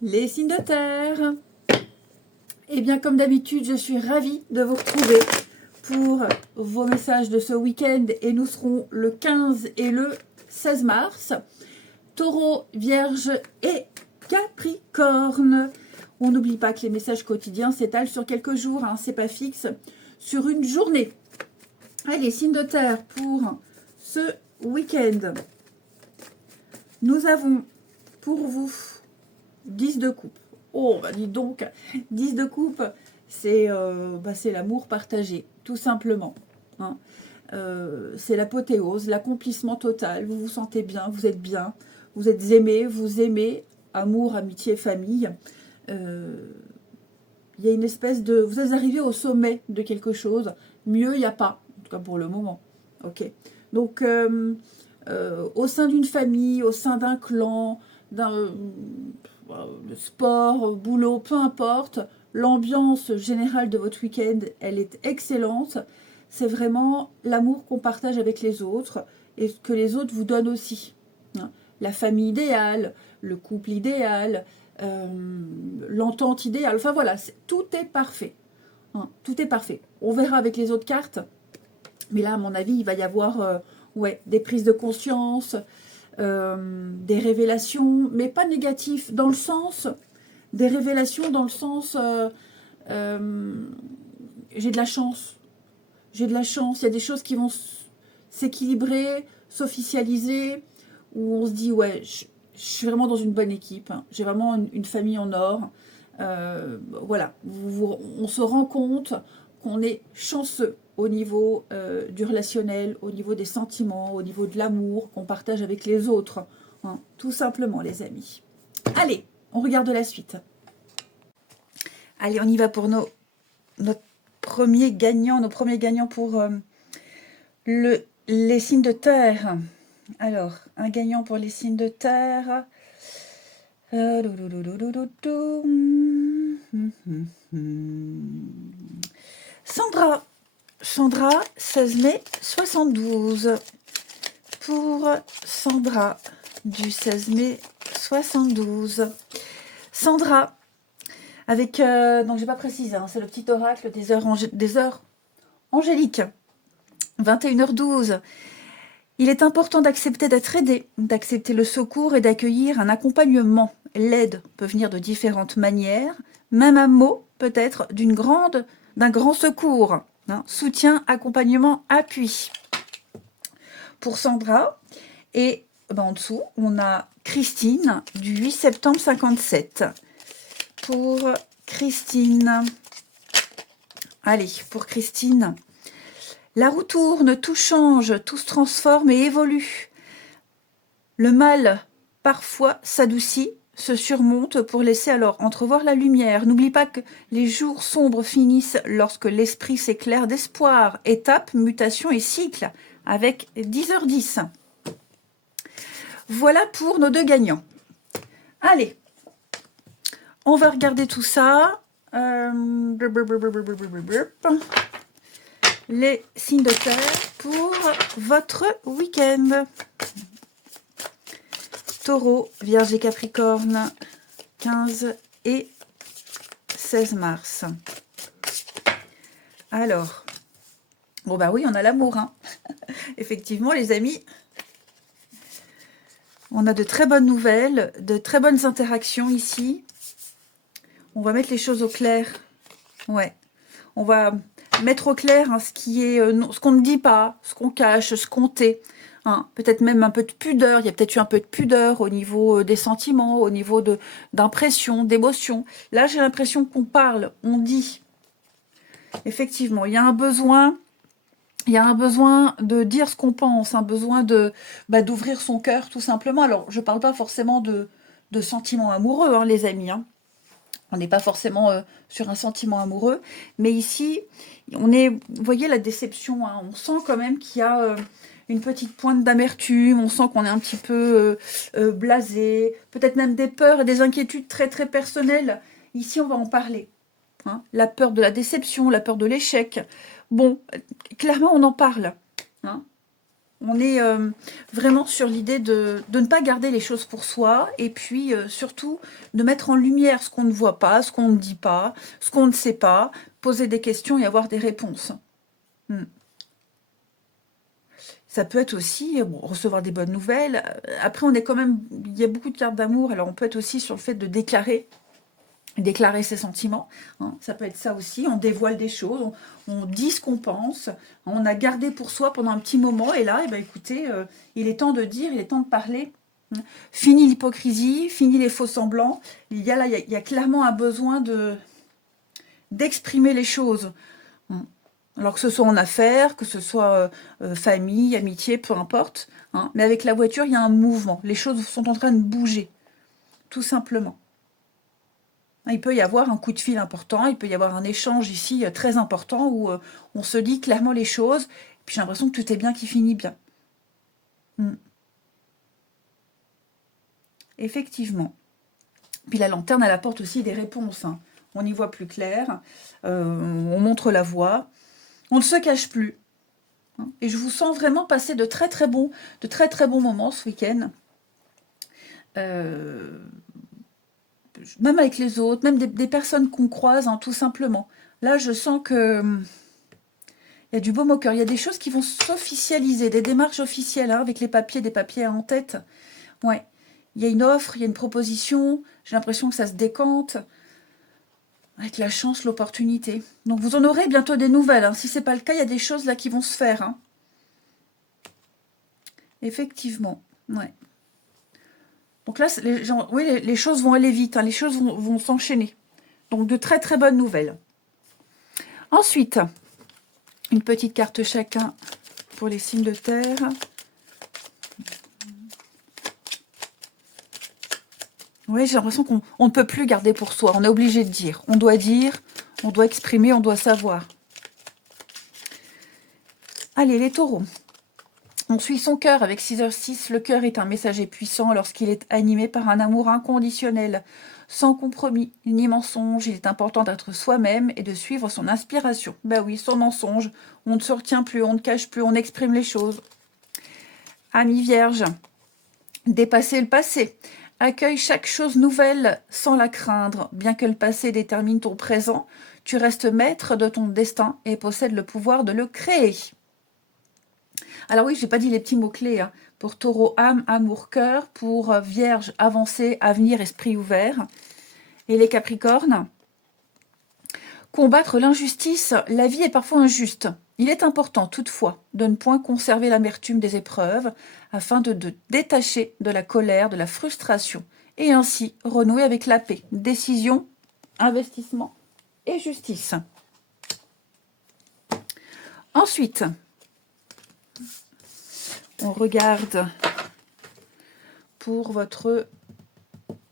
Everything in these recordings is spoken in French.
Les signes de terre. Et bien comme d'habitude, je suis ravie de vous retrouver pour vos messages de ce week-end et nous serons le 15 et le 16 mars. Taureau, Vierge et Capricorne. On n'oublie pas que les messages quotidiens s'étalent sur quelques jours, hein, c'est pas fixe, sur une journée. Allez, signes de terre pour ce week-end. Nous avons pour vous 10 de coupe. Oh, bah dis donc, 10 de coupe, c'est l'amour partagé, tout simplement. Hein. C'est l'apothéose, l'accomplissement total. Vous vous sentez bien, vous êtes aimé, vous aimez, amour, amitié, famille. Il y a une espèce de... Vous êtes arrivé au sommet de quelque chose. Mieux, il n'y a pas, en tout cas pour le moment. Ok. Donc, au sein d'une famille, au sein d'un clan, d'un sport, boulot, peu importe, l'ambiance générale de votre week-end, elle est excellente. C'est vraiment l'amour qu'on partage avec les autres et que les autres vous donnent aussi. La famille idéale, le couple idéal, l'entente idéale. Enfin voilà, tout est parfait. Tout est parfait. On verra avec les autres cartes. Mais là, à mon avis, il va y avoir des prises de conscience, des révélations, mais pas négatives, dans le sens... Des révélations dans le sens... j'ai de la chance. J'ai de la chance. Il y a des choses qui vont s'équilibrer, s'officialiser, où on se dit, ouais, je suis vraiment dans une bonne équipe. J'ai vraiment une famille en or. Voilà. On se rend compte qu'on est chanceux au niveau du relationnel, au niveau des sentiments, au niveau de l'amour qu'on partage avec les autres. Hein, tout simplement, les amis. Allez, on regarde la suite. Allez, on y va pour notre premier gagnant, nos premiers gagnants pour les signes de terre. Alors, un gagnant pour les signes de terre. Sandra, 16 mai 72. Pour Sandra, du 16 mai 72. Sandra, avec, donc j'ai pas précisé, hein, c'est le petit oracle des heures angéliques. 21h12. Il est important d'accepter d'être aidé, d'accepter le secours et d'accueillir un accompagnement. L'aide peut venir de différentes manières, même un mot peut être d'un grand secours. Hein, soutien, accompagnement, appui. Pour Sandra, et en dessous, on a Christine du 8 septembre 57. Pour Christine. Allez, pour Christine. La roue tourne, tout change, tout se transforme et évolue. Le mal, parfois, s'adoucit, se surmonte pour laisser alors entrevoir la lumière. N'oublie pas que les jours sombres finissent lorsque l'esprit s'éclaire d'espoir. Étape, mutation et cycle avec 10h10. Voilà pour nos deux gagnants. Allez, on va regarder tout ça. Les signes de terre pour votre week-end. Taureau, Vierge et Capricorne, 15 et 16 mars. Alors, bon bah oui, on a l'amour, hein. Effectivement, les amis, on a de très bonnes nouvelles, de très bonnes interactions ici. On va mettre les choses au clair. Ouais, on va mettre au clair hein, ce qu'on ne dit pas, ce qu'on cache, ce qu'on tait. Hein, peut-être même un peu de pudeur. Il y a peut-être eu un peu de pudeur au niveau des sentiments, au niveau d'impression, d'émotion. Là, j'ai l'impression qu'on parle, on dit. Effectivement, il y a un besoin de dire ce qu'on pense, un besoin d'ouvrir son cœur, tout simplement. Alors, je ne parle pas forcément de sentiments amoureux, hein, les amis. Hein. On n'est pas forcément sur un sentiment amoureux. Mais ici, vous voyez la déception. Hein, on sent quand même qu'il y a une petite pointe d'amertume. On sent qu'on est un petit peu blasé. Peut-être même des peurs et des inquiétudes très, très personnelles. Ici, on va en parler. Hein, la peur de la déception, la peur de l'échec. Bon, clairement, on en parle. Hein. On est vraiment sur l'idée de ne pas garder les choses pour soi et puis surtout de mettre en lumière ce qu'on ne voit pas, ce qu'on ne dit pas, ce qu'on ne sait pas, poser des questions et avoir des réponses. Hmm. Ça peut être aussi bon, recevoir des bonnes nouvelles. Après, on est quand même, il y a beaucoup de cartes d'amour, alors on peut être aussi sur le fait de déclarer ses sentiments. Hein. Ça peut être ça aussi, on dévoile des choses, on dit ce qu'on pense, on a gardé pour soi pendant un petit moment, et là, eh ben, écoutez, il est temps de dire, il est temps de parler. Hein. Fini l'hypocrisie, fini les faux semblants. Il y a là, il y a clairement un besoin d'exprimer les choses. Hein. Alors que ce soit en affaires, que ce soit famille, amitié, peu importe. Hein. Mais avec la voiture, il y a un mouvement. Les choses sont en train de bouger, tout simplement. Il peut y avoir un coup de fil important, il peut y avoir un échange ici très important où on se dit clairement les choses, et puis j'ai l'impression que tout est bien qui finit bien. Mm. Effectivement. Puis la lanterne, elle apporte aussi des réponses. Hein. On y voit plus clair, on montre la voie, on ne se cache plus. Hein. Et je vous sens vraiment passer de très très bons moments ce week-end. Même avec les autres, même des personnes qu'on croise, hein, tout simplement. Là, je sens que il y a du baume au cœur. Il y a des choses qui vont s'officialiser, des démarches officielles, hein, avec les papiers, des papiers en tête. Ouais. Il y a une offre, il y a une proposition. J'ai l'impression que ça se décante. Avec la chance, l'opportunité. Donc vous en aurez bientôt des nouvelles. Hein. Si ce n'est pas le cas, il y a des choses là qui vont se faire. Hein. Effectivement. Ouais. Donc là, les choses vont aller vite. Hein. Les choses vont s'enchaîner. Donc de très très bonnes nouvelles. Ensuite, une petite carte chacun pour les signes de terre. Oui, j'ai l'impression qu'on ne peut plus garder pour soi. On est obligé de dire. On doit exprimer, on doit savoir. Allez, les taureaux. On suit son cœur avec 6h06. Le cœur est un messager puissant lorsqu'il est animé par un amour inconditionnel, sans compromis ni mensonge. Il est important d'être soi-même et de suivre son inspiration. Ben oui, son mensonge. On ne se retient plus, on ne cache plus, on exprime les choses. Ami vierge. Dépasser le passé. Accueille chaque chose nouvelle sans la craindre. Bien que le passé détermine ton présent, tu restes maître de ton destin et possèdes le pouvoir de le créer. Alors oui, je n'ai pas dit les petits mots-clés. Hein. Pour taureau, âme, amour, cœur. Pour vierge, avancée, avenir, esprit ouvert. Et les capricornes, combattre l'injustice. La vie est parfois injuste. Il est important, toutefois, de ne point conserver l'amertume des épreuves afin de détacher de la colère, de la frustration et ainsi renouer avec la paix. Décision, investissement et justice. Ensuite, on regarde pour votre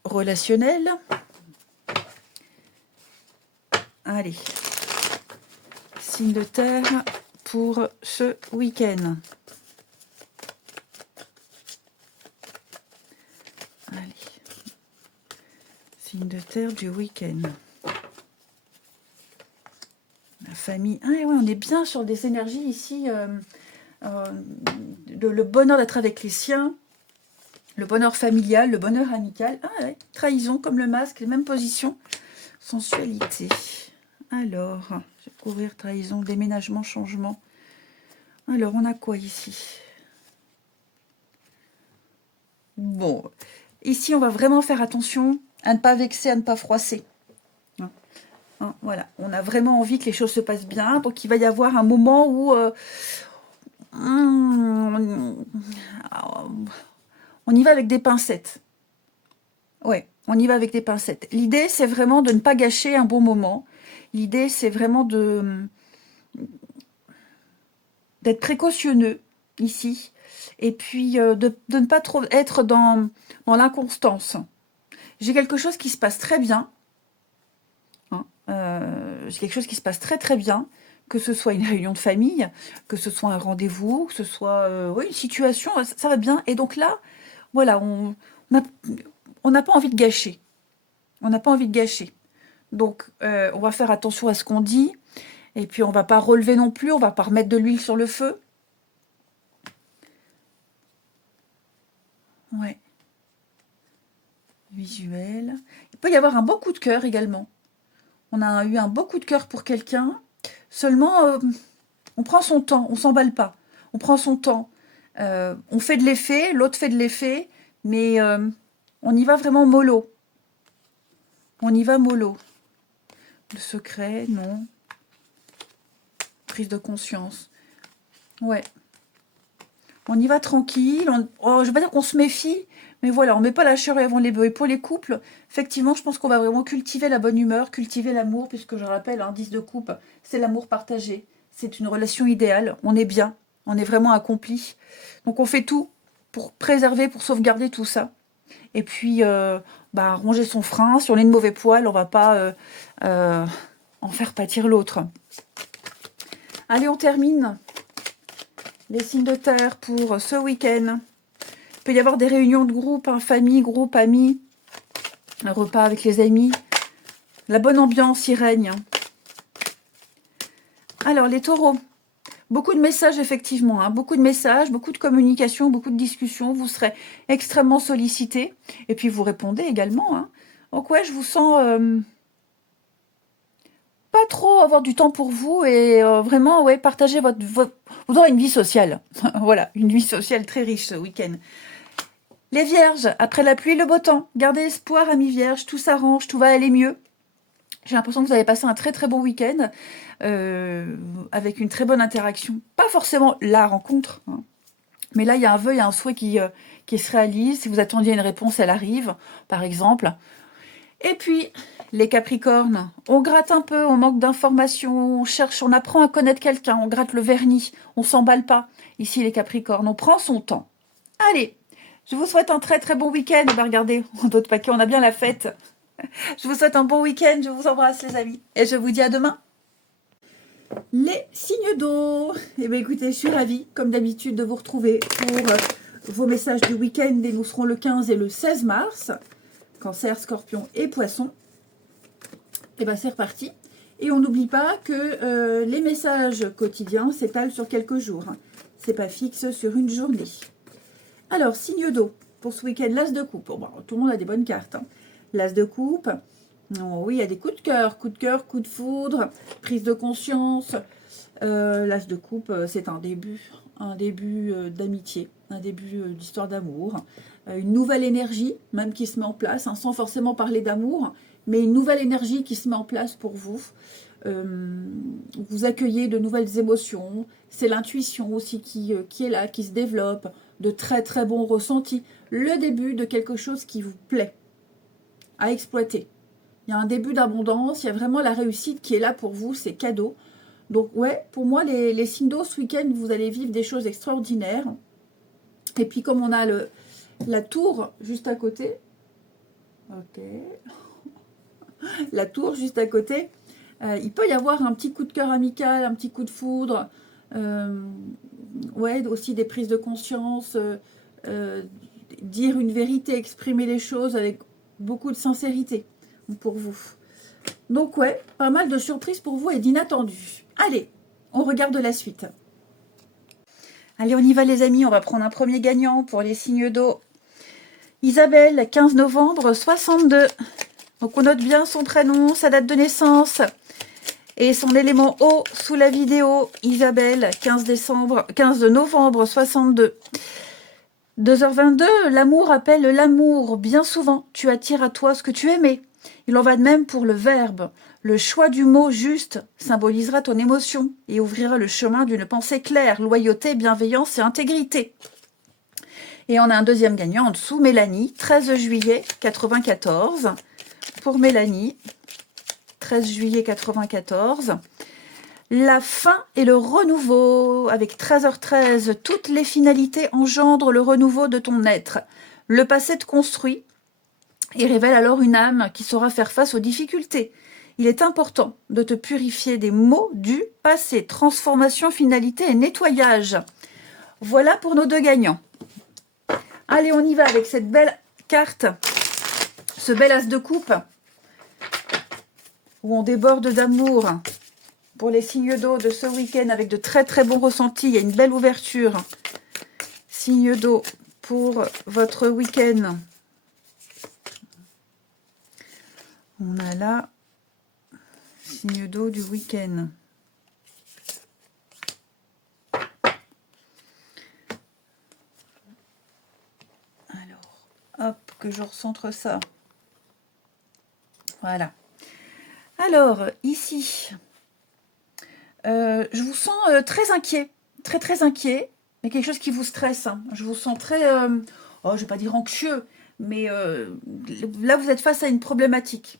relationnel. Allez. Signe de terre pour ce week-end. Allez. Signe de terre du week-end. La famille. Ah ouais, on est bien sur des énergies ici. Le bonheur d'être avec les siens. Le bonheur familial, le bonheur amical. Ah ouais, trahison comme le masque, les mêmes positions. Sensualité. Alors, je vais couvrir trahison, déménagement, changement. Alors, on a quoi ici? Bon, ici, on va vraiment faire attention à ne pas vexer, à ne pas froisser. Hein, voilà, on a vraiment envie que les choses se passent bien. Donc, il va y avoir un moment où on y va avec des pincettes. Ouais, on y va avec des pincettes. L'idée, c'est vraiment de ne pas gâcher un bon moment. L'idée, c'est vraiment d'être précautionneux ici. Et puis, de ne pas trop être dans l'inconstance. J'ai quelque chose qui se passe très bien. Hein, j'ai quelque chose qui se passe très très bien. Que ce soit une réunion de famille, que ce soit un rendez-vous, que ce soit une situation, ça va bien. Et donc là, voilà, on n'a pas envie de gâcher. On n'a pas envie de gâcher. Donc, on va faire attention à ce qu'on dit. Et puis, on ne va pas relever non plus. On ne va pas remettre de l'huile sur le feu. Ouais. Visuel. Il peut y avoir un beau coup de cœur également. On a eu un beau coup de cœur pour quelqu'un. Seulement, on prend son temps, on s'emballe pas. On prend son temps. On fait de l'effet, l'autre fait de l'effet, mais on y va vraiment mollo. On y va mollo. Le secret, non. Prise de conscience. Ouais. On y va tranquille. Je ne vais pas dire qu'on se méfie, mais voilà, on ne met pas la charrue avant les bœufs. Et pour les couples, effectivement, je pense qu'on va vraiment cultiver la bonne humeur, cultiver l'amour, puisque je rappelle, 10 de coupe, c'est l'amour partagé. C'est une relation idéale. On est bien. On est vraiment accompli. Donc on fait tout pour préserver, pour sauvegarder tout ça. Et puis, ronger son frein. Si on est de mauvais poil, on ne va pas en faire pâtir l'autre. Allez, on termine les signes de terre pour ce week-end. Il peut y avoir des réunions de groupe, famille, groupe, amis, un repas avec les amis. La bonne ambiance y règne. Alors, les taureaux. Beaucoup de messages, effectivement. Beaucoup de messages, beaucoup de communication, beaucoup de discussions. Vous serez extrêmement sollicités. Et puis, vous répondez également. Donc, ouais, je vous sens pas trop avoir du temps pour vous. Et vraiment, ouais, partager vous aurez une vie sociale. Voilà, une vie sociale très riche ce week-end. Les vierges, après la pluie, le beau temps. Gardez espoir, amis vierges. Tout s'arrange, tout va aller mieux. J'ai l'impression que vous avez passé un très très bon week-end avec une très bonne interaction. Pas forcément la rencontre, mais là il y a un vœu, il y a un souhait qui se réalise. Si vous attendiez une réponse, elle arrive, par exemple. Et puis, les capricornes, on gratte un peu, on manque d'informations, on cherche, on apprend à connaître quelqu'un, on gratte le vernis, on s'emballe pas. Ici, les capricornes, on prend son temps. Allez, je vous souhaite un très très bon week-end. Regardez, d'autres paquets, on a bien la fête. Je vous souhaite un bon week-end, je vous embrasse les amis, et je vous dis à demain. Les signes d'eau. Eh bien écoutez, je suis ravie, comme d'habitude, de vous retrouver pour vos messages du week-end, et nous serons le 15 et le 16 mars. Cancer, Scorpion et Poisson. Et bien c'est reparti. Et on n'oublie pas que les messages quotidiens s'étalent sur quelques jours. C'est pas fixe sur une journée. Alors, signe d'eau, pour ce week-end, l'as de coupe. Bon, tout le monde a des bonnes cartes. L'as de coupe, oh, oui, il y a des coups de cœur, coup de foudre, prise de conscience. L'as de coupe, c'est un début d'amitié, un début d'histoire d'amour, une nouvelle énergie même qui se met en place, sans forcément parler d'amour, mais une nouvelle énergie qui se met en place pour vous. Vous accueillez de nouvelles émotions, c'est l'intuition aussi qui est là, qui se développe, de très très bons ressentis, le début de quelque chose qui vous plaît à exploiter. Il y a un début d'abondance, il y a vraiment la réussite qui est là pour vous, c'est cadeau. Donc ouais, pour moi, les signes d'eau ce week-end, vous allez vivre des choses extraordinaires. Et puis comme on a la tour juste à côté, ok, la tour juste à côté, il peut y avoir un petit coup de cœur amical, un petit coup de foudre, ouais, aussi des prises de conscience, dire une vérité, exprimer les choses avec beaucoup de sincérité pour vous. Donc ouais, pas mal de surprises pour vous et d'inattendus. Allez, on regarde la suite. Allez, on y va les amis, on va prendre un premier gagnant pour les signes d'eau. Isabelle, 15 novembre 62. Donc on note bien son prénom, sa date de naissance et son élément eau sous la vidéo. Isabelle, 15 novembre 62. 2h22, l'amour appelle l'amour. Bien souvent, tu attires à toi ce que tu aimais. Il en va de même pour le verbe. Le choix du mot juste symbolisera ton émotion et ouvrira le chemin d'une pensée claire, loyauté, bienveillance et intégrité. Et on a un deuxième gagnant en dessous, Mélanie, 13 juillet 94. Pour Mélanie, 13 juillet 94. La fin et le renouveau, avec 13h13, toutes les finalités engendrent le renouveau de ton être. Le passé te construit et révèle alors une âme qui saura faire face aux difficultés. Il est important de te purifier des maux du passé. Transformation, finalité et nettoyage. Voilà pour nos deux gagnants. Allez, on y va avec cette belle carte, ce bel as de coupe, où on déborde d'amour. Pour les signes d'eau de ce week-end avec de très très bons ressentis, il y a une belle ouverture. Signe d'eau pour votre week-end. On a là, signe d'eau du week-end. Alors, hop, que je recentre ça. Voilà. Alors, ici, je vous sens très inquiet, très inquiet, mais quelque chose qui vous stresse. Hein. Je vous sens très, oh, je ne vais pas dire anxieux, mais là, vous êtes face à une problématique.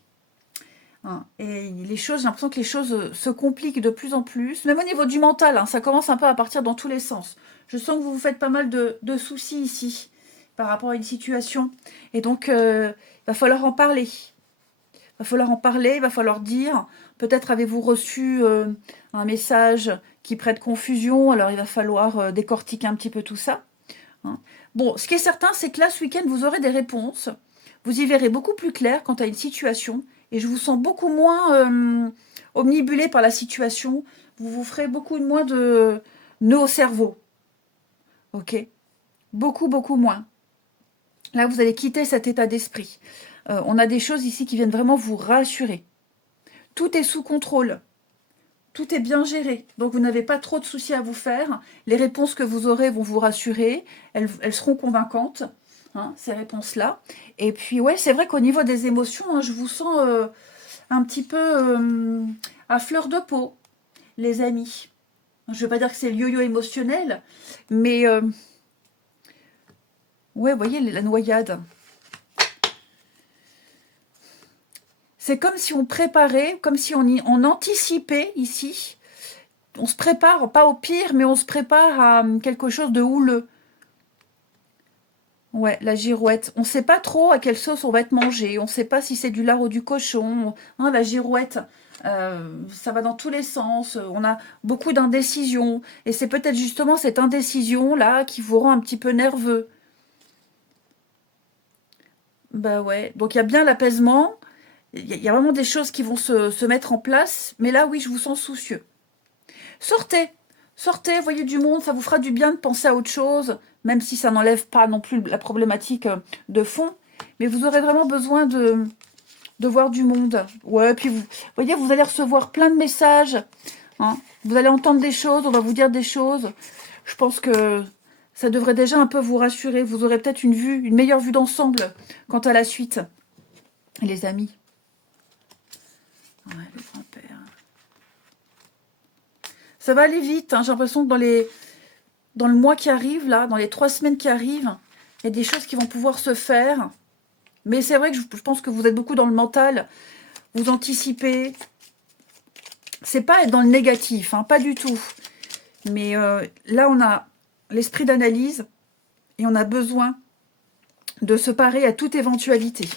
Hein. Et les choses, j'ai l'impression que les choses se compliquent de plus en plus, même au niveau du mental, hein, ça commence un peu à partir dans tous les sens. Je sens que vous vous faites pas mal de soucis ici, par rapport à une situation. Et donc, il va falloir en parler. Il va falloir en parler, il va falloir dire. Peut-être avez-vous reçu un message qui prête confusion, alors il va falloir décortiquer un petit peu tout ça. Hein. Bon, ce qui est certain, c'est que là, ce week-end, vous aurez des réponses. Vous y verrez beaucoup plus clair quant à une situation. Et je vous sens beaucoup moins omnibulé par la situation. Vous vous ferez beaucoup moins de nœuds au cerveau. Ok? Beaucoup moins. Là, vous allez quitter cet état d'esprit. On a des choses ici qui viennent vraiment vous rassurer. Tout est sous contrôle. Tout est bien géré. Donc, vous n'avez pas trop de soucis à vous faire. Les réponses que vous aurez vont vous rassurer. Elles seront convaincantes, hein, ces réponses-là. Et puis, ouais, c'est vrai qu'au niveau des émotions, hein, je vous sens un petit peu à fleur de peau, les amis. Je ne veux pas dire que c'est le yo-yo émotionnel, mais ouais, vous voyez, la noyade. C'est comme si on préparait, comme si on anticipait ici. On se prépare, pas au pire, mais on se prépare à quelque chose de houleux. Ouais, la girouette. On ne sait pas trop à quelle sauce on va être mangé. On ne sait pas si c'est du lard ou du cochon. Hein, la girouette, ça va dans tous les sens. On a beaucoup d'indécision. Et c'est peut-être justement cette indécision-là qui vous rend un petit peu nerveux. Bah ouais. Donc il y a bien l'apaisement. Il y a vraiment des choses qui vont se mettre en place. Mais là, oui, je vous sens soucieux. Sortez, sortez, voyez du monde, ça vous fera du bien de penser à autre chose, même si ça n'enlève pas non plus la problématique de fond. Mais vous aurez vraiment besoin de voir du monde. Ouais, puis vous voyez, vous allez recevoir plein de messages. Hein. Vous allez entendre des choses, on va vous dire des choses. Je pense que ça devrait déjà un peu vous rassurer. Vous aurez peut-être une meilleure vue d'ensemble quant à la suite. Les amis. Ouais, le grand-père. Ça va aller vite, hein. J'ai l'impression que dans le mois qui arrive, là, dans les 3 semaines qui arrivent, il y a des choses qui vont pouvoir se faire. Mais c'est vrai que je pense que vous êtes beaucoup dans le mental. Vous anticipez. C'est pas être dans le négatif, hein, pas du tout. Mais là, on a l'esprit d'analyse et on a besoin de se parer à toute éventualité.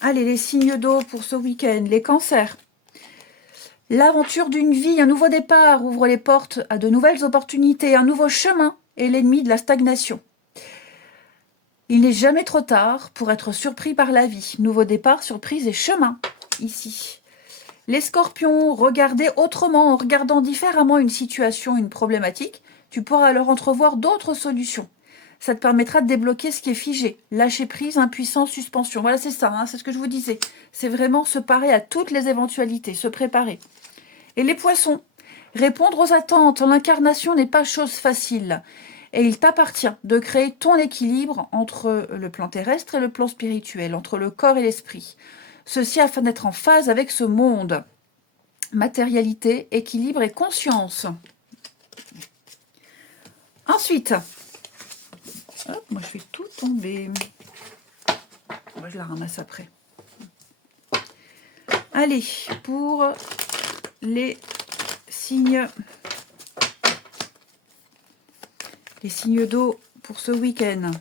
Allez, les signes d'eau pour ce week-end. Les cancers. L'aventure d'une vie, un nouveau départ ouvre les portes à de nouvelles opportunités, un nouveau chemin est l'ennemi de la stagnation. Il n'est jamais trop tard pour être surpris par la vie. Nouveau départ, surprise et chemin, ici. Les scorpions, regardez autrement, en regardant différemment une situation, une problématique, tu pourras alors entrevoir d'autres solutions. Ça te permettra de débloquer ce qui est figé. Lâcher prise, impuissance, suspension. Voilà, c'est ça, hein, c'est ce que je vous disais. C'est vraiment se parer à toutes les éventualités, se préparer. Et les poissons, répondre aux attentes, l'incarnation n'est pas chose facile. Et il t'appartient de créer ton équilibre entre le plan terrestre et le plan spirituel, entre le corps et l'esprit. Ceci afin d'être en phase avec ce monde. Matérialité, équilibre et conscience. Ensuite, hop, moi je fais tout tomber. Moi je la ramasse après. Allez, pour les signes d'eau pour ce week-end.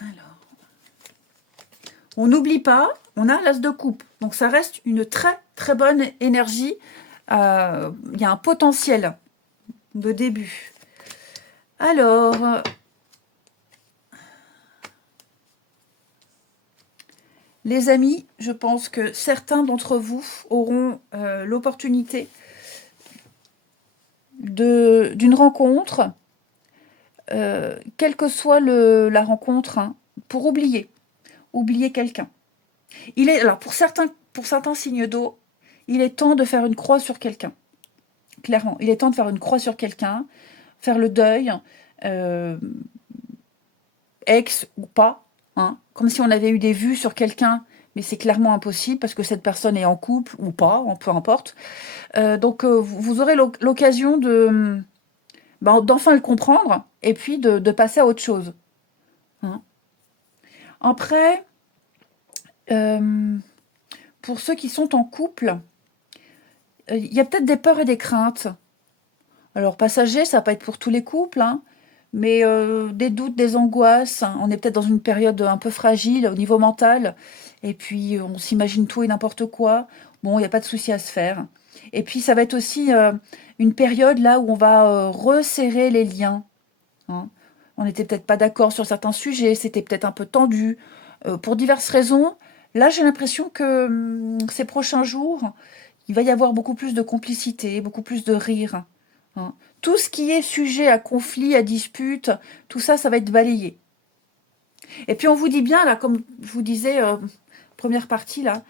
Alors, on n'oublie pas, on a l'as de coupe, donc ça reste une très bonne énergie. Il y a un potentiel de début. Alors, Les amis, je pense que certains d'entre vous auront l'opportunité d'une rencontre, quelle que soit la rencontre, hein, pour oublier quelqu'un. Alors pour certains signes d'eau, il est temps de faire une croix sur quelqu'un. Clairement, il est temps de faire une croix sur quelqu'un, faire le deuil, euh, ex ou pas, hein, comme si on avait eu des vues sur quelqu'un, mais c'est clairement impossible parce que cette personne est en couple ou pas, peu importe. Donc vous aurez l'occasion d'enfin le comprendre et puis de passer à autre chose. Hein. Après, pour ceux qui sont en couple, il y a peut-être des peurs et des craintes. Alors passager, ça va pas être pour tous les couples, hein, mais des doutes, des angoisses. On est peut-être dans une période un peu fragile au niveau mental, et puis on s'imagine tout et n'importe quoi. Bon, il n'y a pas de souci à se faire. Et puis ça va être aussi une période là où on va resserrer les liens. Hein. On n'était peut-être pas d'accord sur certains sujets, c'était peut-être un peu tendu, pour diverses raisons. Là, j'ai l'impression que ces prochains jours, il va y avoir beaucoup plus de complicité, beaucoup plus de rire. Hein. Tout ce qui est sujet à conflit, à dispute, tout ça, ça va être balayé. Et puis on vous dit bien, là, comme je vous disais, première partie, là,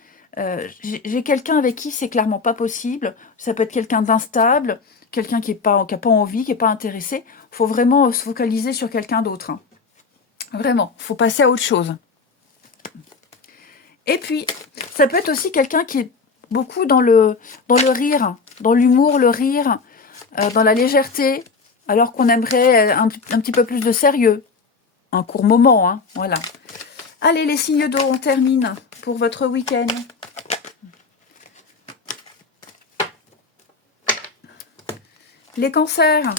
j'ai quelqu'un avec qui c'est clairement pas possible. Ça peut être quelqu'un d'instable, quelqu'un qui a pas envie, qui est pas intéressé. Il faut vraiment se focaliser sur quelqu'un d'autre. Hein. Vraiment, il faut passer à autre chose. Et puis, ça peut être aussi quelqu'un qui est beaucoup dans le rire, dans l'humour, le rire, dans la légèreté, alors qu'on aimerait un petit peu plus de sérieux. Un court moment, hein, voilà. Allez, les signes d'eau, on termine pour votre week-end. Les cancers.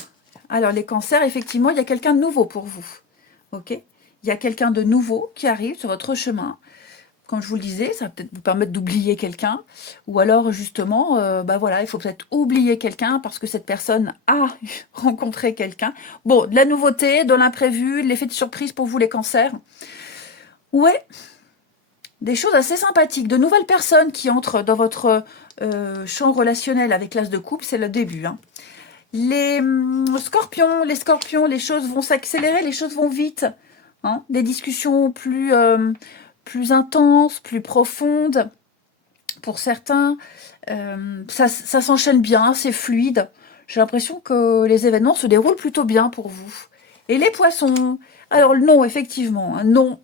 Alors, les cancers, effectivement, il y a quelqu'un de nouveau pour vous. Ok ? Il y a quelqu'un de nouveau qui arrive sur votre chemin. Comme je vous le disais, ça va peut-être vous permettre d'oublier quelqu'un. Ou alors, justement, voilà, il faut peut-être oublier quelqu'un parce que cette personne a rencontré quelqu'un. Bon, de la nouveauté, de l'imprévu, de l'effet de surprise pour vous, les cancers. Ouais, des choses assez sympathiques. De nouvelles personnes qui entrent dans votre champ relationnel avec l'as de couple, c'est le début. Hein. Les scorpions, les choses vont s'accélérer, les choses vont vite. Hein. Des discussions plus intenses, plus profondes. Pour certains, ça s'enchaîne bien, c'est fluide. J'ai l'impression que les événements se déroulent plutôt bien pour vous. Et les poissons, alors non, effectivement, hein, non,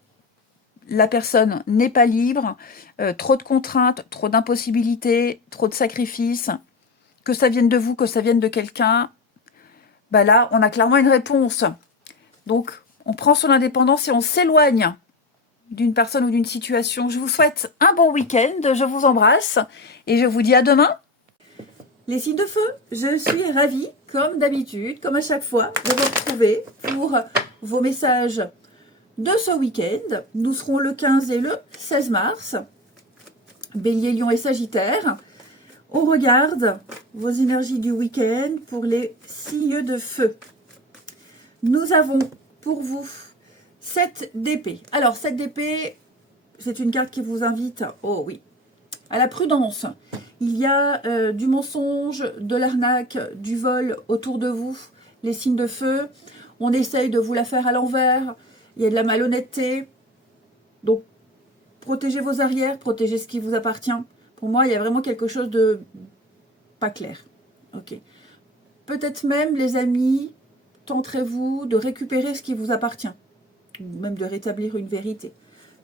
la personne n'est pas libre, trop de contraintes, trop d'impossibilités, trop de sacrifices, que ça vienne de vous, que ça vienne de quelqu'un, bah là, on a clairement une réponse. Donc, on prend son indépendance et on s'éloigne d'une personne ou d'une situation. Je vous souhaite un bon week-end, je vous embrasse et je vous dis à demain. Les signes de feu, je suis ravie, comme d'habitude, comme à chaque fois, de vous retrouver pour vos messages de ce week-end. Nous serons le 15 et le 16 mars. Bélier, Lion et Sagittaire. On regarde vos énergies du week-end pour les signes de feu. Nous avons pour vous 7 d'épée. Alors, 7 d'épée, c'est une carte qui vous invite, oh oui, à la prudence. Il y a du mensonge, de l'arnaque, du vol autour de vous, les signes de feu. On essaye de vous la faire à l'envers. Il y a de la malhonnêteté. Donc, protégez vos arrières, protégez ce qui vous appartient. Pour moi, il y a vraiment quelque chose de pas clair. Ok. Peut-être même, les amis, tenterez-vous de récupérer ce qui vous appartient. Ou même de rétablir une vérité.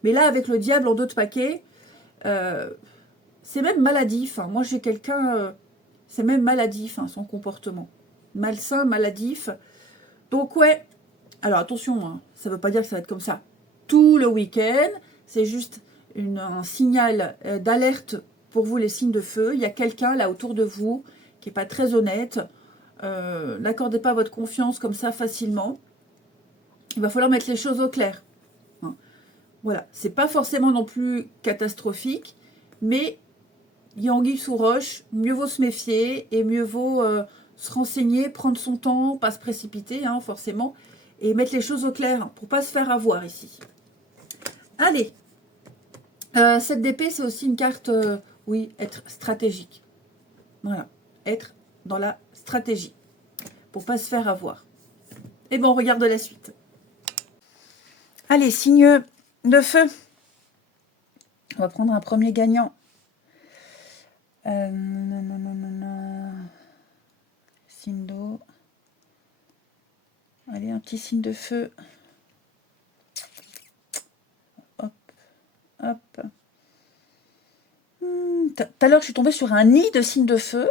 Mais là, avec le diable en dos de paquet, c'est même maladif. Hein. Moi, j'ai quelqu'un, c'est même maladif, hein, son comportement. Malsain, maladif. Donc, ouais. Alors, attention, hein, ça ne veut pas dire que ça va être comme ça tout le week-end. C'est juste un signal d'alerte pour vous, les signes de feu. Il y a quelqu'un là autour de vous qui n'est pas très honnête. N'accordez pas votre confiance comme ça facilement. Il va falloir mettre les choses au clair. Hein. Voilà, c'est pas forcément non plus catastrophique, mais il y a anguille sous roche, mieux vaut se méfier et mieux vaut se renseigner, prendre son temps, pas se précipiter, hein, forcément, et mettre les choses au clair pour pas se faire avoir ici. Allez, Cette d'épée, c'est aussi une carte, oui, être stratégique. Voilà, être dans la stratégie, pour pas se faire avoir. Et bon, on regarde la suite. Allez, signe de feu. On va prendre un premier gagnant. Signe d'eau. Allez, un petit signe de feu. Hop, hop. Tout à l'heure, je suis tombée sur un nid de signes de feu.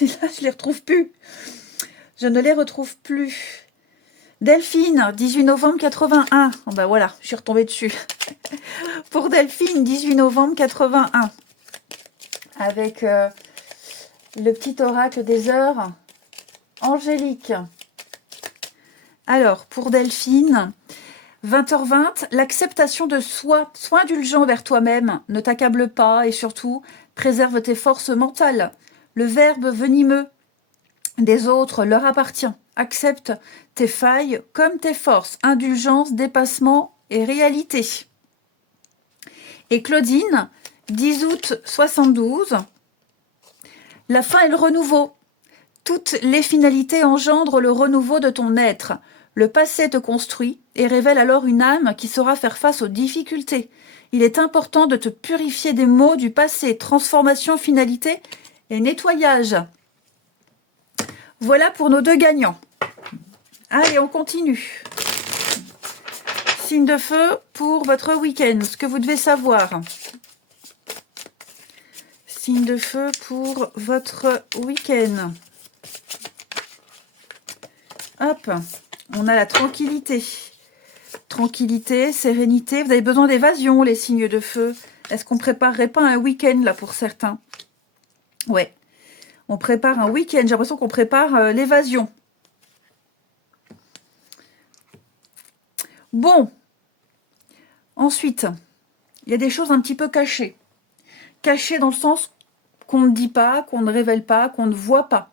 Mais là, je ne les retrouve plus. Je ne les retrouve plus. Delphine, 18 novembre 81. Oh ben voilà, je suis retombée dessus. Pour Delphine, 18 novembre 81. Avec le petit oracle des heures. Angélique. Alors, pour Delphine, 20h20, l'acceptation de soi. Sois indulgent vers toi-même. Ne t'accable pas et surtout, préserve tes forces mentales. Le verbe venimeux des autres leur appartient. Accepte tes failles comme tes forces. Indulgence, dépassement et réalité. Et Claudine, 10 août 72. La fin et le renouveau. Toutes les finalités engendrent le renouveau de ton être. Le passé te construit et révèle alors une âme qui saura faire face aux difficultés. Il est important de te purifier des maux du passé. Transformation, finalité et nettoyage. Voilà pour nos deux gagnants. Allez, on continue. Signe de feu pour votre week-end, ce que vous devez savoir. Signe de feu pour votre week-end. Hop, on a la tranquillité. Tranquillité, sérénité. Vous avez besoin d'évasion, les signes de feu. Est-ce qu'on ne préparerait pas un week-end, là, pour certains? Ouais, on prépare un week-end. J'ai l'impression qu'on prépare l'évasion. Bon. Ensuite, il y a des choses un petit peu cachées. Cachées dans le sens qu'on ne dit pas, qu'on ne révèle pas, qu'on ne voit pas.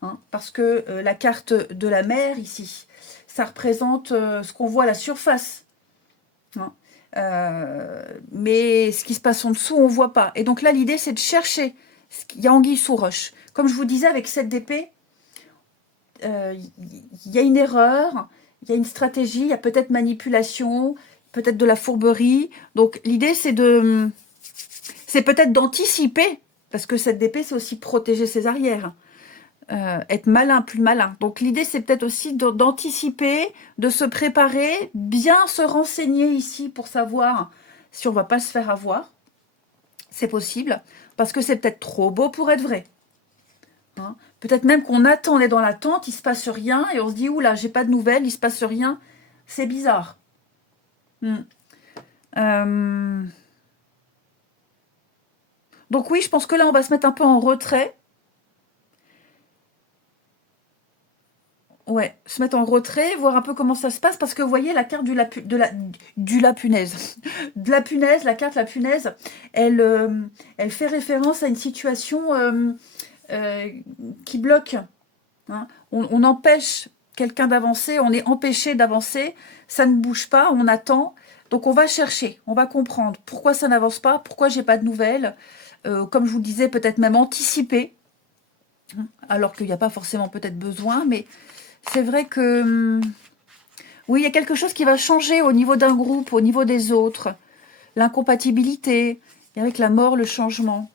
Hein, parce que la carte de la mer, ici, ça représente ce qu'on voit à la surface. Hein, mais ce qui se passe en dessous, on ne voit pas. Et donc là, l'idée, c'est de chercher ce qu'il y a anguille sous roche. Comme je vous disais, avec cette d'épée, il y a une erreur, il y a une stratégie, il y a peut-être manipulation, peut-être de la fourberie. Donc l'idée, c'est peut-être d'anticiper, parce que cette d'épée, c'est aussi protéger ses arrières. Être malin, plus malin. Donc l'idée, c'est peut-être aussi d'anticiper, de se préparer, bien se renseigner ici pour savoir si on ne va pas se faire avoir. C'est possible, parce que c'est peut-être trop beau pour être vrai. Hein, peut-être même qu'on attend, on est dans l'attente, il ne se passe rien, et on se dit, oula, j'ai pas de nouvelles, il ne se passe rien, c'est bizarre. Donc oui, je pense que là, on va se mettre un peu en retrait. Ouais, se mettre en retrait, voir un peu comment ça se passe, parce que vous voyez, la carte de la punaise, de la punaise, la carte la punaise, elle fait référence à une situation qui bloque. Hein. On empêche quelqu'un d'avancer, on est empêché d'avancer, ça ne bouge pas, on attend. Donc on va chercher, on va comprendre pourquoi ça n'avance pas, pourquoi j'ai pas de nouvelles. Comme je vous le disais, peut-être même anticiper, alors qu'il n'y a pas forcément peut-être besoin, mais c'est vrai que oui, il y a quelque chose qui va changer au niveau d'un groupe, au niveau des autres. L'incompatibilité, et avec la mort, le changement.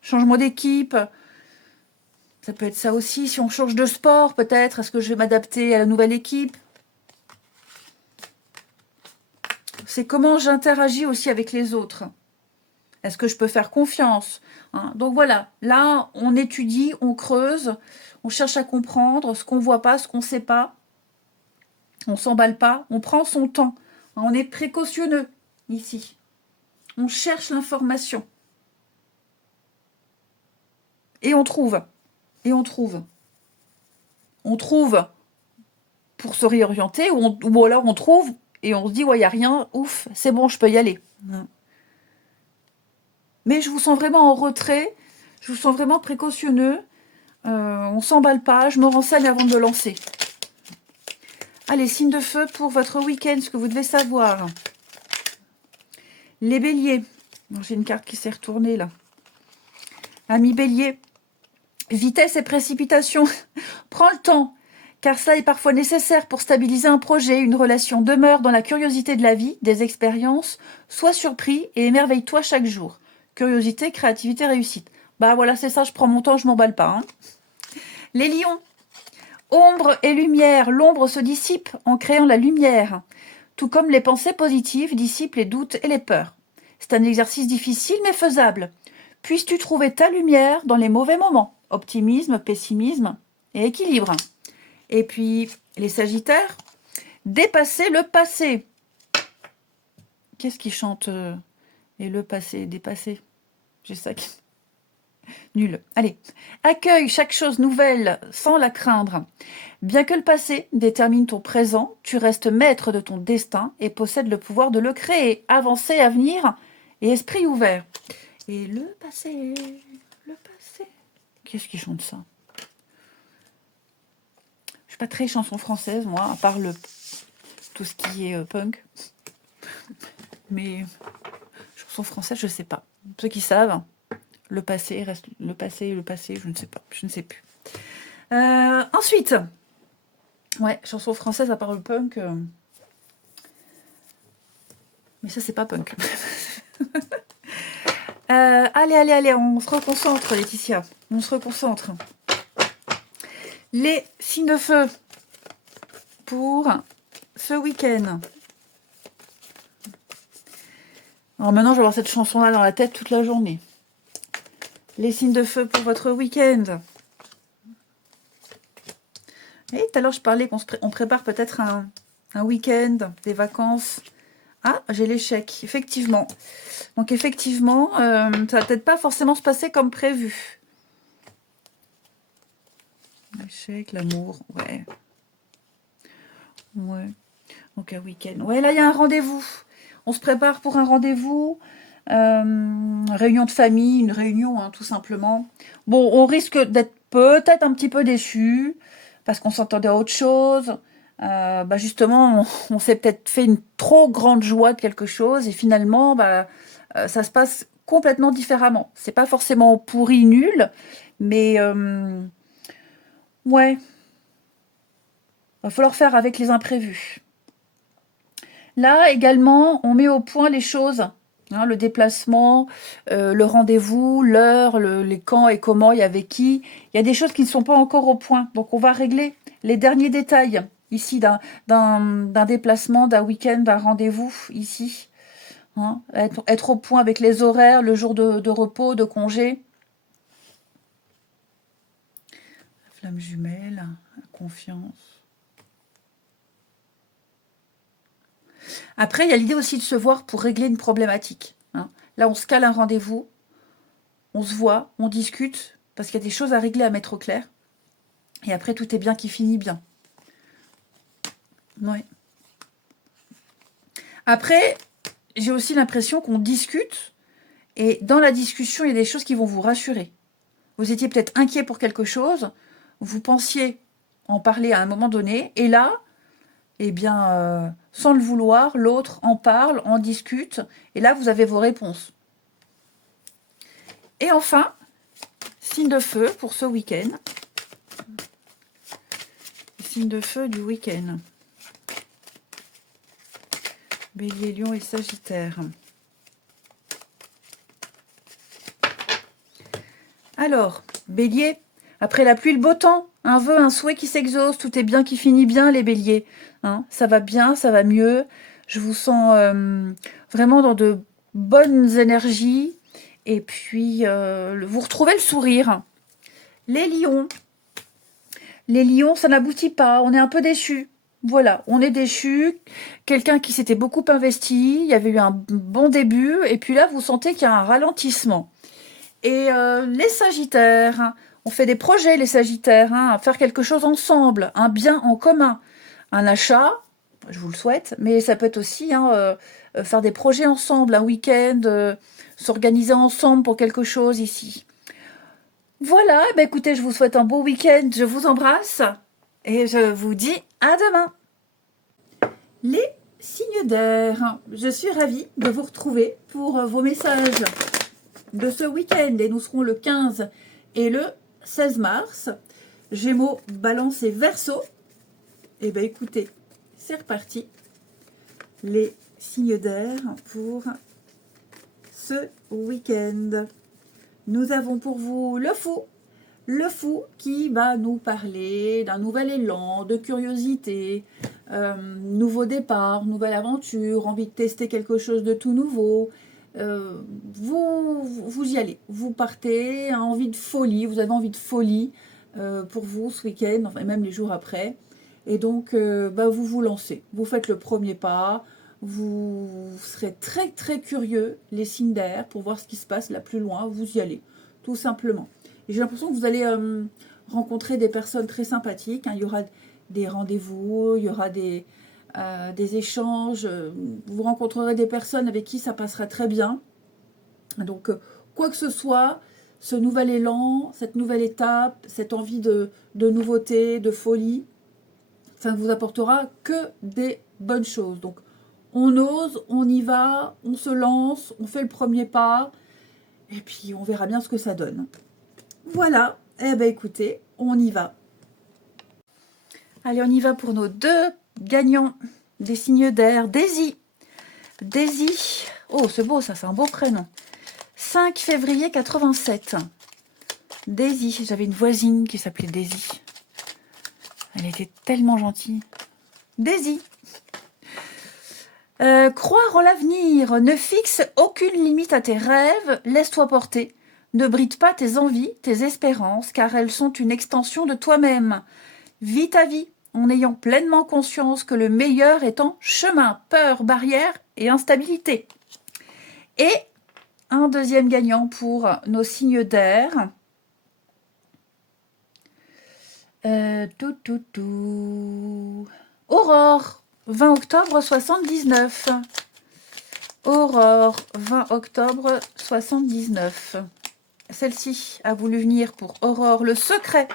Changement d'équipe, ça peut être ça aussi. Si on change de sport, peut-être, est-ce que je vais m'adapter à la nouvelle équipe? C'est comment j'interagis aussi avec les autres. Est-ce que je peux faire confiance? Hein? Donc voilà, là, on étudie, on creuse, on cherche à comprendre ce qu'on ne voit pas, ce qu'on ne sait pas. On ne s'emballe pas, on prend son temps. On est précautionneux ici. On cherche l'information. Et on trouve. Et on trouve. On trouve pour se réorienter, ou alors on trouve et on se dit, ouais, il n'y a rien, ouf, c'est bon, je peux y aller. Mais je vous sens vraiment en retrait, je vous sens vraiment précautionneux. On ne s'emballe pas, je me renseigne avant de me lancer. Allez, signe de feu pour votre week-end, ce que vous devez savoir. Les béliers. J'ai une carte qui s'est retournée là. Amis bélier. Vitesse et précipitation. Prends le temps, car ça est parfois nécessaire pour stabiliser un projet, une relation. Demeure dans la curiosité de la vie, des expériences. Sois surpris et émerveille-toi chaque jour. Curiosité, créativité, réussite. Bah voilà, c'est ça, je prends mon temps, je m'emballe pas. Hein. Les lions. Ombre et lumière, l'ombre se dissipe en créant la lumière. Tout comme les pensées positives dissipent les doutes et les peurs. C'est un exercice difficile mais faisable. Puisses-tu trouver ta lumière dans les mauvais moments. Optimisme, pessimisme et équilibre. Et puis, les sagittaires, dépasser le passé. Qu'est-ce qui chante et le passé, dépasser? J'ai ça qui... Nul. Allez. Accueille chaque chose nouvelle sans la craindre. Bien que le passé détermine ton présent, tu restes maître de ton destin et possèdes le pouvoir de le créer. Avancée, avenir et esprit ouvert. Et le passé, le passé. Qu'est-ce qui chante ça? Je suis pas très chanson française, moi, à part tout ce qui est punk. Mais chanson française, je sais pas. Ceux qui savent, le passé reste le passé, je ne sais pas, je ne sais plus. Ensuite, ouais, chanson française à part le punk. Mais ça, c'est pas punk. Allez, on se reconcentre, Laetitia. On se reconcentre. Les signes de feu pour ce week-end. Alors maintenant, je vais avoir cette chanson-là dans la tête toute la journée. Les signes de feu pour votre week-end. Et tout à l'heure, je parlais qu'on prépare peut-être un week-end, des vacances. Ah, j'ai l'échec, effectivement. Donc effectivement, ça va peut-être pas forcément se passer comme prévu. L'échec, l'amour, ouais. Ouais. Donc un week-end. Ouais, là, il y a un rendez-vous. On se prépare pour un rendez-vous. Réunion de famille, une réunion, hein, tout simplement. Bon, on risque d'être peut-être un petit peu déçus parce qu'on s'entendait à autre chose. Justement, on s'est peut-être fait une trop grande joie de quelque chose et finalement, ça se passe complètement différemment. C'est pas forcément pourri, nul, mais ouais, va falloir faire avec les imprévus. Là également, on met au point les choses. Hein, le déplacement, le rendez-vous, l'heure, les quand et comment et avec qui. Il y a des choses qui ne sont pas encore au point. Donc on va régler les derniers détails ici d'un déplacement, d'un week-end, d'un rendez-vous ici. Hein, être au point avec les horaires, le jour de repos, de congé. La flamme jumelle, la confiance. Après, il y a l'idée aussi de se voir pour régler une problématique. Hein. Là, on se cale un rendez-vous, on se voit, on discute, parce qu'il y a des choses à régler, à mettre au clair. Et après, tout est bien qui finit bien. Ouais. Après, j'ai aussi l'impression qu'on discute, et dans la discussion, il y a des choses qui vont vous rassurer. Vous étiez peut-être inquiet pour quelque chose, vous pensiez en parler à un moment donné, et là, eh bien, sans le vouloir, l'autre en parle, en discute, et là, vous avez vos réponses. Et enfin, signe de feu pour ce week-end. Signe de feu du week-end. Bélier, Lion et Sagittaire. Alors, Bélier, après la pluie, le beau temps, un vœu, un souhait qui s'exauce, tout est bien qui finit bien, les béliers. Hein, ça va bien, ça va mieux. Je vous sens vraiment dans de bonnes énergies. Et puis, vous retrouvez le sourire. Les lions, ça n'aboutit pas. On est un peu déçus. Voilà, on est déçus. Quelqu'un qui s'était beaucoup investi. Il y avait eu un bon début. Et puis là, vous sentez qu'il y a un ralentissement. Et les sagittaires, on fait des projets, les sagittaires, hein, à faire quelque chose ensemble, un bien en commun, un achat, je vous le souhaite, mais ça peut être aussi faire des projets ensemble, un week-end, s'organiser ensemble pour quelque chose ici. Voilà, écoutez, je vous souhaite un beau week-end, je vous embrasse et je vous dis à demain. Les signes d'air, je suis ravie de vous retrouver pour vos messages de ce week-end. Et nous serons le 15 et le 16 mars. Gémeaux, Balance et Verseau. Et bien écoutez, c'est reparti. Les signes d'air pour ce week-end. Nous avons pour vous le fou. Le fou qui va nous parler d'un nouvel élan, de curiosité, nouveau départ, nouvelle aventure, envie de tester quelque chose de tout nouveau. Vous y allez, vous partez, envie de folie, vous avez envie de folie pour vous ce week-end, enfin même les jours après. Et donc, vous vous lancez, vous faites le premier pas, vous serez très très curieux, les signes d'air, pour voir ce qui se passe là plus loin, vous y allez, tout simplement. Et j'ai l'impression que vous allez rencontrer des personnes très sympathiques, hein. Il y aura des rendez-vous, il y aura des échanges, vous rencontrerez des personnes avec qui ça passera très bien. Donc, quoi que ce soit, ce nouvel élan, cette nouvelle étape, cette envie de nouveauté, de folie, ça ne vous apportera que des bonnes choses. Donc, on ose, on y va, on se lance, on fait le premier pas, et puis on verra bien ce que ça donne. Voilà, eh bien écoutez, on y va. Allez, on y va pour nos deux gagnants des signes d'air. Daisy. Daisy. Oh, c'est beau ça, c'est un beau prénom. 5 février 87. Daisy, j'avais une voisine qui s'appelait Daisy. Elle était tellement gentille. Daisy. Croire en l'avenir. Ne fixe aucune limite à tes rêves. Laisse-toi porter. Ne bride pas tes envies, tes espérances, car elles sont une extension de toi-même. Vis ta vie en ayant pleinement conscience que le meilleur est en chemin. Peur, barrière et instabilité. Et un deuxième gagnant pour nos signes d'air. Aurore, 20 octobre 79. Aurore, 20 octobre 79. Celle-ci a voulu venir pour Aurore. Le secret.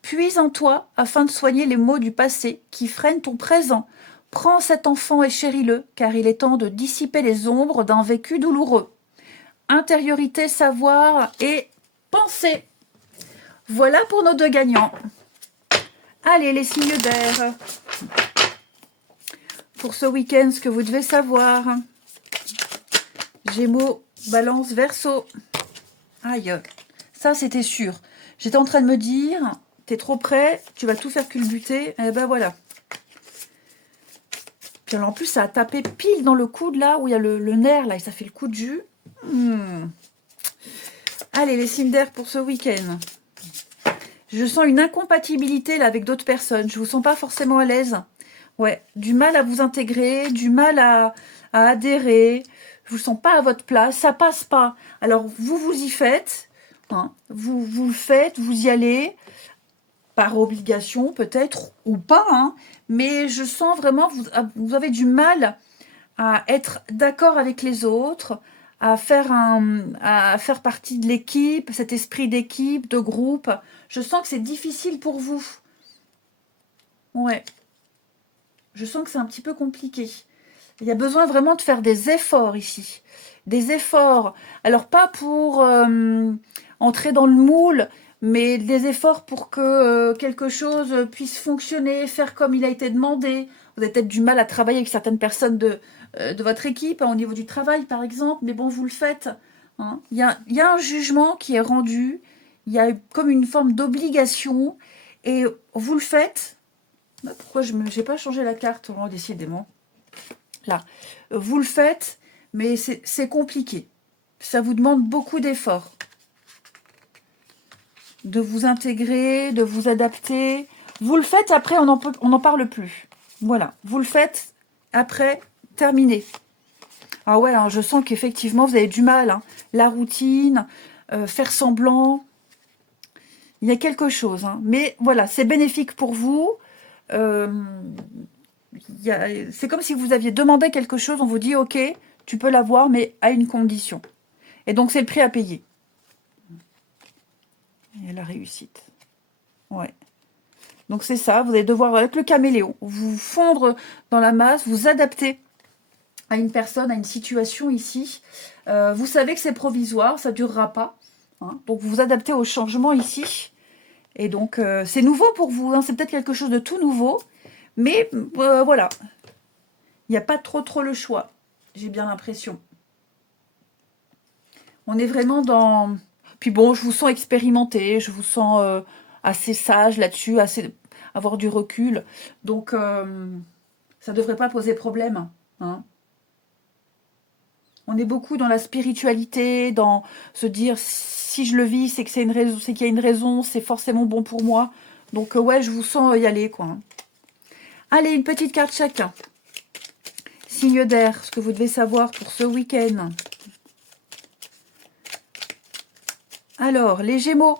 Puise en toi afin de soigner les maux du passé qui freinent ton présent. Prends cet enfant et chéris-le, car il est temps de dissiper les ombres d'un vécu douloureux. Intériorité, savoir et pensée. Voilà pour nos deux gagnants. Allez, les signes d'air. Pour ce week-end, ce que vous devez savoir. Gémeaux, Balance, Verseau. Aïe, ça c'était sûr. J'étais en train de me dire, t'es trop près, tu vas tout faire culbuter. Et ben voilà. Puis alors, en plus, ça a tapé pile dans le coude, là, où il y a le nerf, là, et ça fait le coup de jus. Allez, les signes d'air pour ce week-end. Je sens une incompatibilité, là, avec d'autres personnes. Je vous sens pas forcément à l'aise. Ouais, du mal à vous intégrer, du mal à adhérer. Je vous sens pas à votre place, ça passe pas. Alors, vous y faites, hein, vous le faites, vous y allez, par obligation peut-être, ou pas, hein, mais je sens vraiment que vous avez du mal à être d'accord avec les autres, à faire partie de l'équipe, cet esprit d'équipe, de groupe. Je sens que c'est difficile pour vous. Ouais. Je sens que c'est un petit peu compliqué. Il y a besoin vraiment de faire des efforts ici. Des efforts. Alors, pas pour entrer dans le moule, mais des efforts pour que quelque chose puisse fonctionner, faire comme il a été demandé. Vous avez peut-être du mal à travailler avec certaines personnes de votre équipe, hein, au niveau du travail, par exemple. Mais bon, vous le faites. Hein. Il y a un jugement qui est rendu. Il y a comme une forme d'obligation. Et vous le faites. Pourquoi je n'ai pas changé la carte, oh, décidément. Là, vous le faites, mais c'est compliqué. Ça vous demande beaucoup d'efforts. De vous intégrer, de vous adapter. Vous le faites, après, on n'en parle plus. Voilà, vous le faites, après, terminé. Ah ouais, alors je sens qu'effectivement, vous avez du mal. Hein. La routine, faire semblant. Il y a quelque chose. Hein. Mais voilà, c'est bénéfique pour vous. C'est comme si vous aviez demandé quelque chose, on vous dit ok, tu peux l'avoir, mais à une condition. Et donc c'est le prix à payer. Et la réussite. Ouais. Donc c'est ça, vous allez devoir, avec le caméléon, vous fondre dans la masse, vous adapter à une personne, à une situation ici. Vous savez que c'est provisoire, ça ne durera pas. Hein, donc vous vous adaptez au changement ici. Et donc c'est nouveau pour vous, hein, c'est peut-être quelque chose de tout nouveau. Mais voilà, il n'y a pas trop le choix, j'ai bien l'impression. On est vraiment dans... Puis bon, je vous sens expérimenté, je vous sens assez sage là-dessus, assez avoir du recul. Donc, ça ne devrait pas poser problème. Hein. On est beaucoup dans la spiritualité, dans se dire, si je le vis, c'est que c'est une raison, c'est qu'il y a une raison, c'est forcément bon pour moi. Donc, ouais, je vous sens y aller, quoi. Allez, une petite carte chacun. Signe d'air, ce que vous devez savoir pour ce week-end. Alors, les Gémeaux.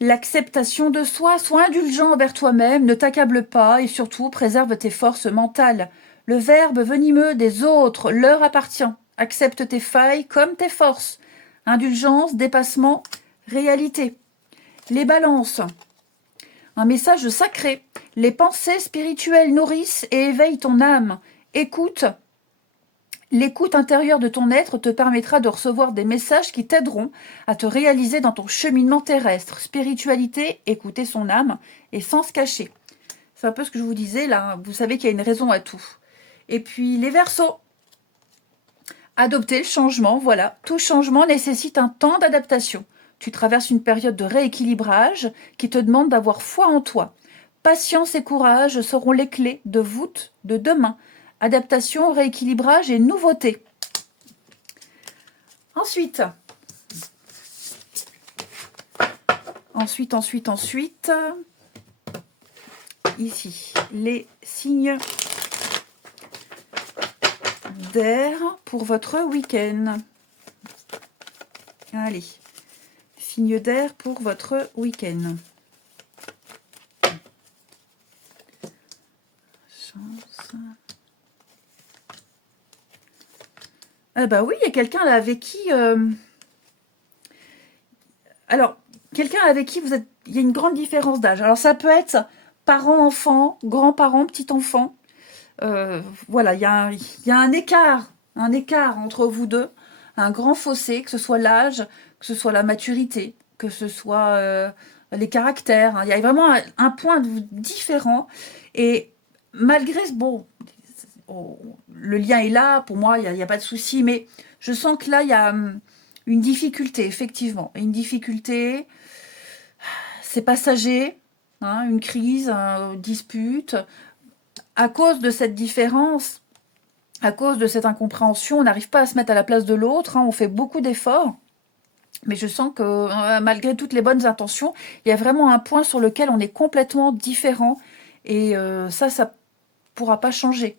L'acceptation de soi, sois indulgent envers toi-même, ne t'accable pas et surtout préserve tes forces mentales. Le verbe venimeux des autres leur appartient. Accepte tes failles comme tes forces. Indulgence, dépassement, réalité. Les balances. Un message sacré. Les pensées spirituelles nourrissent et éveillent ton âme. Écoute. L'écoute intérieure de ton être te permettra de recevoir des messages qui t'aideront à te réaliser dans ton cheminement terrestre. Spiritualité, écouter son âme et sans se cacher. C'est un peu ce que je vous disais là, vous savez qu'il y a une raison à tout. Et puis les Verseaux. Adopter le changement, voilà. Tout changement nécessite un temps d'adaptation. Tu traverses une période de rééquilibrage qui te demande d'avoir foi en toi. Patience et courage seront les clés de voûte de demain. Adaptation, rééquilibrage et nouveauté. Ensuite, ici, les signes d'air pour votre week-end. Allez, signes d'air pour votre week-end. Chance. Ah bah oui, il y a quelqu'un là avec qui... Alors, quelqu'un avec qui vous êtes... Il y a une grande différence d'âge. Alors ça peut être parents-enfants, grands-parents, petits-enfants. Voilà, il y a un écart entre vous deux, un grand fossé, que ce soit l'âge, que ce soit la maturité, que ce soit les caractères. Hein. Il y a vraiment un point de vue différent. Et malgré ce... Bon... le lien est là, pour moi, il n'y a pas de souci, mais je sens que là, il y a une difficulté, effectivement. Une difficulté, c'est passager, hein, une crise, une dispute. À cause de cette différence, à cause de cette incompréhension, on n'arrive pas à se mettre à la place de l'autre, hein, on fait beaucoup d'efforts. Mais je sens que malgré toutes les bonnes intentions, il y a vraiment un point sur lequel on est complètement différent. Et ça ne pourra pas changer.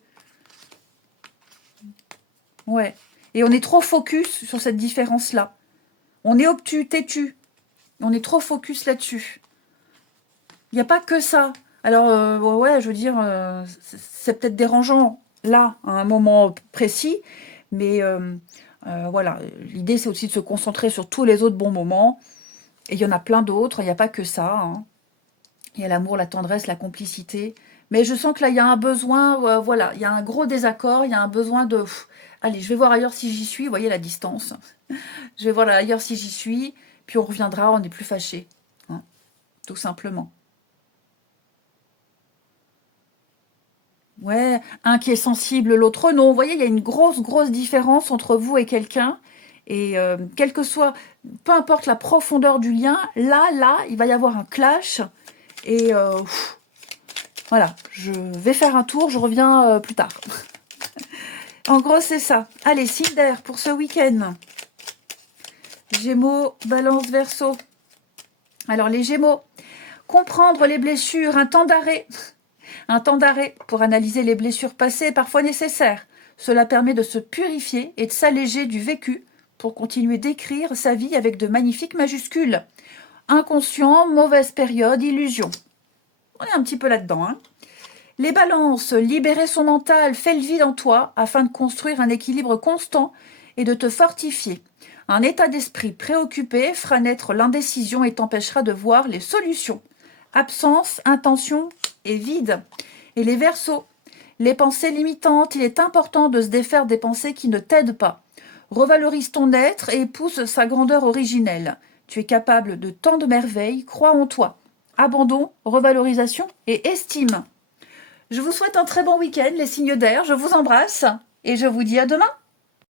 Ouais. Et on est trop focus sur cette différence-là. On est obtus, têtu. On est trop focus là-dessus. Il n'y a pas que ça. Alors, ouais, je veux dire, c'est peut-être dérangeant, là, à un moment précis. Mais voilà, l'idée, c'est aussi de se concentrer sur tous les autres bons moments. Et il y en a plein d'autres, il n'y a pas que ça. Hein. Il y a l'amour, la tendresse, la complicité. Mais je sens que là, il y a un besoin, voilà, il y a un gros désaccord, il y a un besoin de... allez, je vais voir ailleurs si j'y suis, vous voyez la distance. Je vais voir ailleurs si j'y suis, puis on reviendra, on n'est plus fâchés. Hein, tout simplement. Ouais, un qui est sensible, l'autre non. Vous voyez, il y a une grosse différence entre vous et quelqu'un. Et quel que soit, peu importe la profondeur du lien, là, il va y avoir un clash. Et voilà, je vais faire un tour, je reviens plus tard. En gros, c'est ça. Allez, signe d'air pour ce week-end. Gémeaux, Balance, Verseau. Alors, les Gémeaux, comprendre les blessures, un temps d'arrêt. Un temps d'arrêt pour analyser les blessures passées est parfois nécessaire. Cela permet de se purifier et de s'alléger du vécu pour continuer d'écrire sa vie avec de magnifiques majuscules. Inconscient, mauvaise période, illusion. On est un petit peu là-dedans, hein. Les balances, libérer son mental, fais le vide en toi afin de construire un équilibre constant et de te fortifier. Un état d'esprit préoccupé fera naître l'indécision et t'empêchera de voir les solutions. absence, intention et vide. Et les Verseaux, les pensées limitantes, il est important de se défaire des pensées qui ne t'aident pas. Revalorise ton être et épouse sa grandeur originelle. Tu es capable de tant de merveilles, crois en toi. Abandon, revalorisation et estime. Je vous souhaite un très bon week-end, les signes d'air, je vous embrasse et je vous dis à demain.